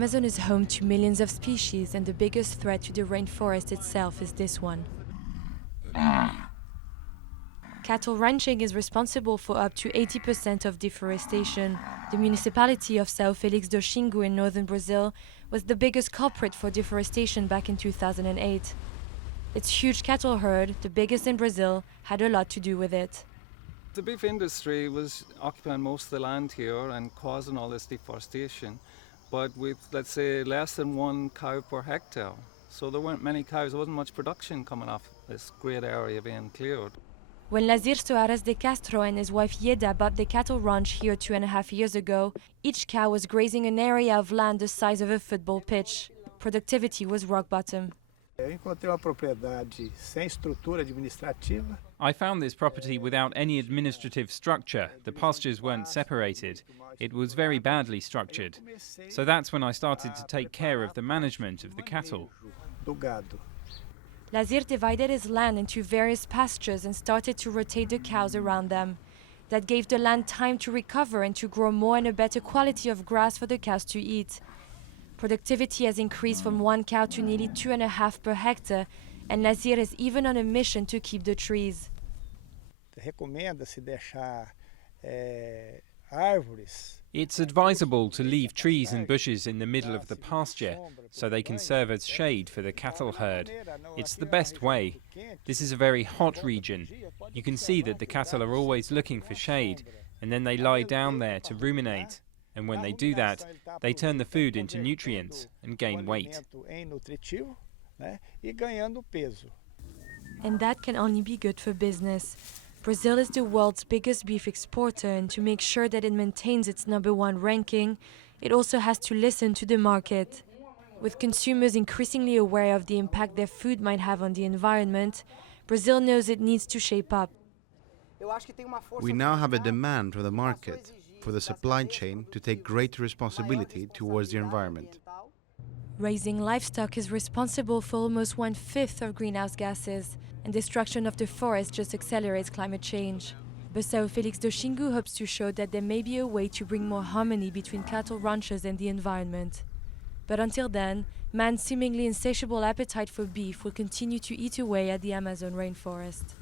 Amazon is home to millions of species, and the biggest threat to the rainforest itself is this one. Cattle ranching is responsible for up to 80% of deforestation. The municipality of São Félix do Xingu in northern Brazil was the biggest culprit for deforestation back in 2008. Its huge cattle herd, the biggest in Brazil, had a lot to do with it. The beef industry was occupying most of the land here and causing all this deforestation, but with, let's say, less than 1 cow per hectare. So there weren't many cows, there wasn't much production coming off this great area being cleared. When Lazir Soares de Castro and his wife Yeda bought the cattle ranch here 2.5 years ago, each cow was grazing an area of land the size of a football pitch. Productivity was rock bottom. I found this property without any administrative structure. The pastures weren't separated. It was very badly structured. So that's when I started to take care of the management of the cattle. Lazir divided his land into various pastures and started to rotate the cows around them. That gave the land time to recover and to grow more and a better quality of grass for the cows to eat. Productivity has increased from 1 cow to nearly 2.5 per hectare, and Lazir is even on a mission to keep the trees. It's advisable to leave trees and bushes in the middle of the pasture so they can serve as shade for the cattle herd. It's the best way. This is a very hot region. You can see that the cattle are always looking for shade, and then they lie down there to ruminate. And when they do that, they turn the food into nutrients and gain weight. And that can only be good for business. Brazil is the world's biggest beef exporter, and to make sure that it maintains its #1 ranking, it also has to listen to the market. With consumers increasingly aware of the impact their food might have on the environment, Brazil knows it needs to shape up. We now have a demand from the market for the supply chain to take greater responsibility towards the environment. Raising livestock is responsible for almost 1/5 of greenhouse gases, and destruction of the forest just accelerates climate change. But São Félix do Xingu hopes to show that there may be a way to bring more harmony between cattle ranchers and the environment. But until then, man's seemingly insatiable appetite for beef will continue to eat away at the Amazon rainforest.